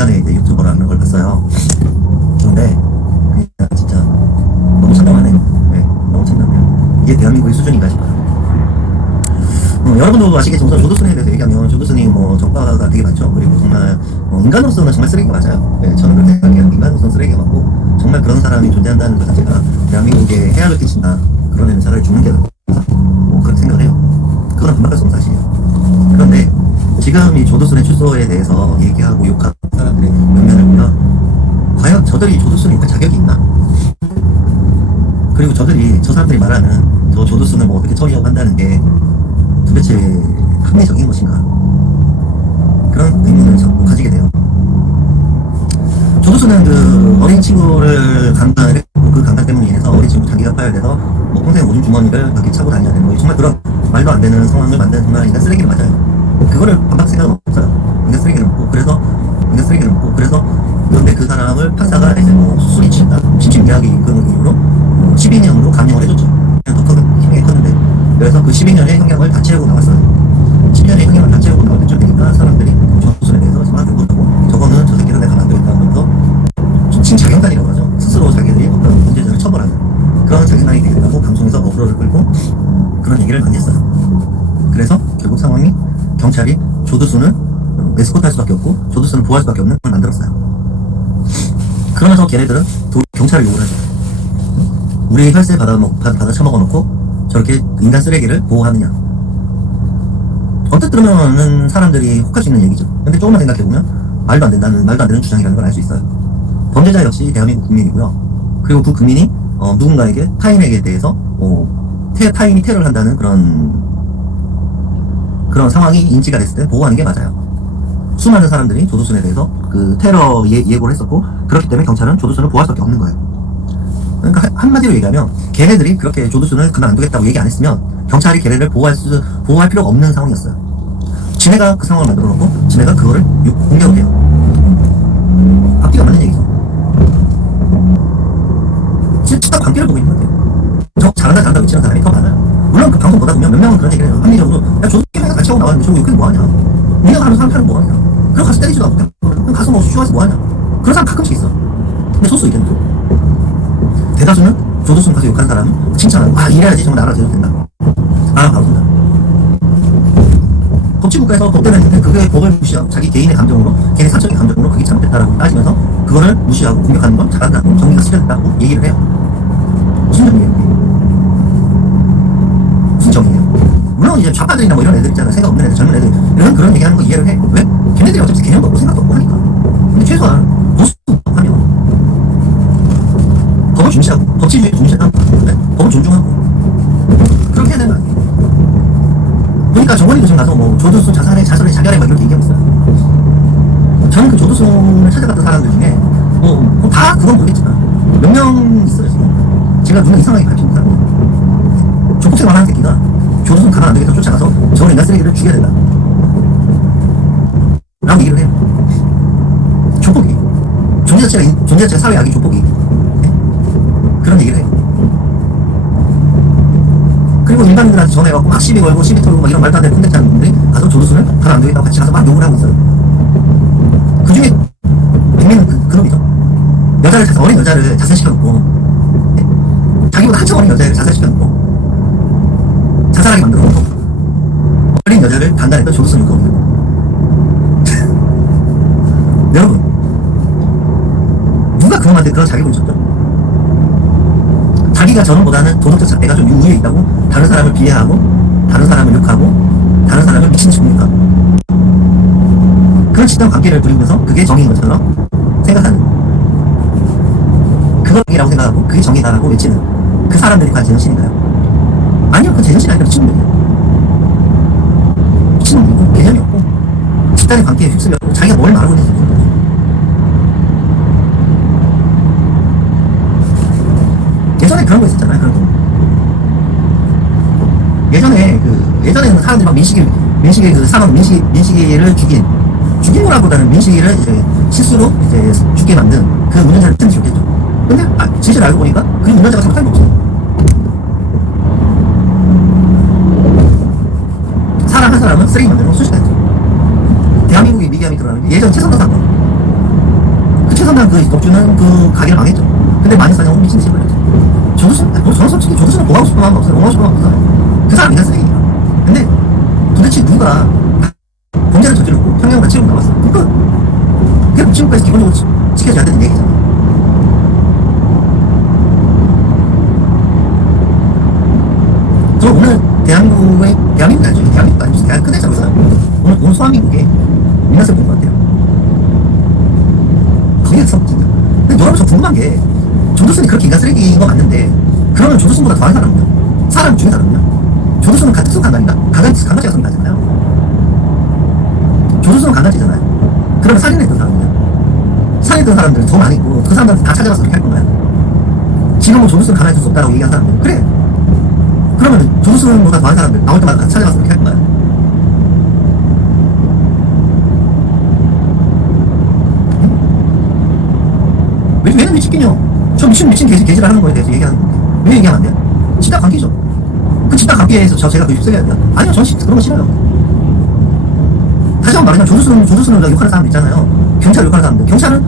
중년의 이제 유튜버라는 걸 봤어요. 근데 그냥 진짜 너무 참담하네요. 네, 너무 참담해요. 이게 대한민국의 수준인가 싶어요. 어, 여러분도 아시겠지만 조두순에 대해서 얘기하면 조두순이 뭐 정과가 되게 많죠. 그리고 정말 어, 인간으로서는 정말 쓰레기가 맞아요. 네, 저는 그렇게 생각해요. 인간으로서는 쓰레기가 맞고 정말 그런 사람이 존재한다는 것 자체가 대한민국에 해악을 끼친다. 그런 애는 차라리 죽는 게 낫다. 뭐 그렇게 생각을 해요. 그건 반박할 수 없는 사실이에요. 그런데 지금 이 조두순의 출소에 대해서 얘기하고 욕하는 사람들의 면면을 보면 과연 저들이 조두순을 욕할 자격이 있나? 그리고 저들이 저 사람들이 말하는 저 조두순을 뭐 어떻게 처리하고 한다는 게 도대체 합리적인 것인가? 그런 의문을 자꾸 가지게 돼요. 조두순은 그 어린 친구를 강간을 했고 그 강간 때문에 인해서 어린 친구 자기가 파열돼서 뭐 평생 오줌 주머니를 밖에 차고 다녀야 되는 거 정말 그런 말도 안 되는 상황을 만든 정말 인간 쓰레기를 맞아요. 그거를 반박 생각은 없어요. 인간 쓰레기를 먹고 그래서 인간 쓰레기를 먹고 그래서 그런데 그 사람을 판사가 이제 뭐 수술이 친다 심신미약이 그런 이유로 뭐 12년으로 감형을 해줬죠. 더큰 형이 컸는데 그래서 그 12년의 형량을 다 채우고 나왔어요. 12년의 형량을 다 채우고 때쯤 되니까 사람들이 조수에 대해서 막 욕하고 저거는 저 새끼는 내가 만들겠다 하면서 좀 친자경단이라고 하죠. 스스로 자기들이 어떤 문제점을 처벌하는 그런 자경단이 되겠다고 방송에서 어그로를 끌고 그런 얘기를 많이 했어요. 그래서 결국 상황이 경찰이 조두순을 에스코트할 수밖에 없고 조두순을 보호할 수밖에 없는 걸 만들었어요. 그러면서 걔네들은 도- 경찰을 욕을 하죠. 우리 혈세 받아, 받아 처먹어놓고 저렇게 인간 쓰레기를 보호하느냐. 언뜻 들으면은 사람들이 혹할 수 있는 얘기죠. 근데 조금만 생각해보면 말도 안 된다는, 말도 안 되는 주장이라는 걸 알 수 있어요. 범죄자 역시 대한민국 국민이고요. 그리고 그 국민이 어, 누군가에게 타인에게 대해서 어, 태, 타인이 테러를 한다는 그런 그런 상황이 인지가 됐을 때 보호하는 게 맞아요. 수많은 사람들이 조두순에 대해서 그 테러 예, 예고를 했었고 그렇기 때문에 경찰은 조두순을 보호할 수밖에 없는 거예요. 그러니까 한- 한마디로 얘기하면 걔네들이 그렇게 조두순을 그만 안 두겠다고 얘기 안 했으면 경찰이 걔네를 보호할 수 보호할 필요가 없는 상황이었어요. 지네가 그 상황을 만들어 놓고 지네가 그거를 유- 공격을 해요. 앞뒤가 맞는 얘기죠. 진짜 관계를 보고 있는 건데요. 저 잘한다 잘한다 외치는 사람이 더 많아요. 물론 그 방송 보다 보면 몇 명은 그런 얘기를 해요. 합리적으로 야 하고 나왔는데 저거 욕해서 뭐하냐. 니가 하는 사람 하는 뭐하냐. 그럼 가서 때리지도 않고 그냥 가서 뭐 수주해서 뭐하냐. 그런 사람 가끔씩 있어. 근데 소수 의견도 대다수는 조두순 가서 욕한 사람은 칭찬하고 아 이래야지 정말 나라 제대로 된다. 아 바로 된다. 법치국가에서 법 때문에 그게 법을 무시하고 자기 개인의 감정으로 개인의 사적인 감정으로 그게 잘못됐다라고 따지면서 그거를 무시하고 공격하는 건 잘한다고 정의가 수련됐다고 얘기를 해요. 무슨 정의예요? 그게? 무슨 정의예요? 물론 이제 좌파들이나 뭐 이런 애들 있잖아요. 생각 없는 애들, 젊은 애들 이런 그런 얘기하는 거 이해를 해. 왜? 걔네들이 어차피 개념도 없고 생각도 없고 하니까. 근데 최소한 보수 하면 법을 중시하고 법치주의 중시하고 네? 법을 존중하고 그렇게 해야 되는 거 아니에요? 그러니까 정원이 지금 가서 뭐 조두순 자살해 자살해 자결해 막 이렇게 얘기하고 있어요. 저는 그 조두순을 찾아갔던 사람들 중에 뭐, 뭐다 그건 모르겠지만 몇 명 있어요 지금. 제가 눈을 이상하게 가르치는 사람. 조폭생 말하는 새끼가 조두순 가만 안 되겠다 쫓아가서 저걸 인간 쓰레기를 죽여야 된다. 라고 얘기를 해요. 조폭이. 존재 자체가, 인- 존재 자체가 사회 악이 조폭이. 네? 그런 얘기를 해요. 그리고 일반인들한테 전화해갖고 막 시비 걸고 시비 털고 막 이런 말도 안 되는 콘텐츠 하는 분들이 가서 조두순을 가만 안 되겠다고 같이 가서 막 욕을 하고 있어요. 그 중에 백미는 그, 그놈이죠. 여자를 자살, 어린 여자를 자살시켜놓고 네? 자기보다 한참 어린 여자를 자살시켜놓고 자살하게 만들어놓고 어린 여자를 단단했던 조두순이 그겁니다. 여러분 누가 그놈한테 그런 자격을 줬죠? 자기가 저놈보다는 도덕적 잣대가 좀 우위에 있다고 다른 사람을 비하하고 다른 사람을 욕하고 다른 사람을 미친 짓입니까? 그런 집단 관계를 부리면서 그게 정의인 것처럼 생각하는 그걸 정의라고 생각하고 그게 정의다라고 외치는 그 사람들이 과연 제정신인가요? 아니요 그건 제정신이 아니라 미친놈이에요 미친놈이고 개념이 없고 집단의 관계에 휩쓸려고 자기가 뭘 말하고 있는지 모르는 거죠 예전에 그런 거 있었잖아요. 그런 거. 예전에 그 예전에는 사람들이 막 민식이 민식이 그 사망 민식 민식이를 죽인 죽인 거라보다는 민식이를 이제 실수로 이제 죽게 만든 그 운전자를 튼지 좋겠죠. 근데 아, 진실 알고 보니까 그 운전자가 잘못한 거없어요. 사람은 쓰레기 거 순식간이죠. 대한민국의 미개함이 드러나는 게 예전 최선도 사건. 최선당 그 업주는 그 가게를 망했죠. 근데 마녀 사냥은 미친 듯이 버렸죠. 조두순, 저는 솔직히 조두순은 보하고 싶은 마음 없어요. 옹호하고 싶은 마음 없어요. 그 사람 인간 쓰레기니까. 근데 도대체 누가 범죄를 저지르고 평양으로 치고 나왔어. 그거 그게 복지국가에서 기본적으로 지- 지켜줘야 되는 얘기잖아. 저 오늘 대한민국의 대한민국 아니죠 대한민국 아니죠 대한 끝에 잡고 있어요 오늘 오늘 소한민국에 민낯을 본것 같아요 거기에서 진짜 근데 저 궁금한 게 조두순이 그렇게 인간 쓰레기인 거 맞는데 그러면 조두순보다 더한 사람은요? 사람 중에 사람은요? 조두순은 가- 특수 강간인가? 강간, 강간죄가 성립하잖아요 조두순은 강간죄잖아요 그러면 살인했던 사람은요? 살인했던 사람들은 더 많이 있고 그 사람들한테 다 찾아가서 그렇게 할 건가요? 지금은 조두순은 강간할 수 없다고 얘기한 사람들 그래 그러면 조수는 보다 더한 사람들 나올 때마다 같이 찾아가서 그렇게 할 거야. 응? 왜, 왜는 미치겠냐? 저 미친 미친 개지, 개지를 하는 거에 대해서 얘기하는 건데. 왜 얘기하면 안 돼요? 집단 관계죠. 그 집단 관계에서 저, 제가 그 휩쓸려야 돼요? 아니요, 전 시- 그런 거 싫어요. 다시 한번 말하자면 조수는, 조수는 욕하는 사람들 있잖아요. 경찰 욕하는 사람들. 경찰은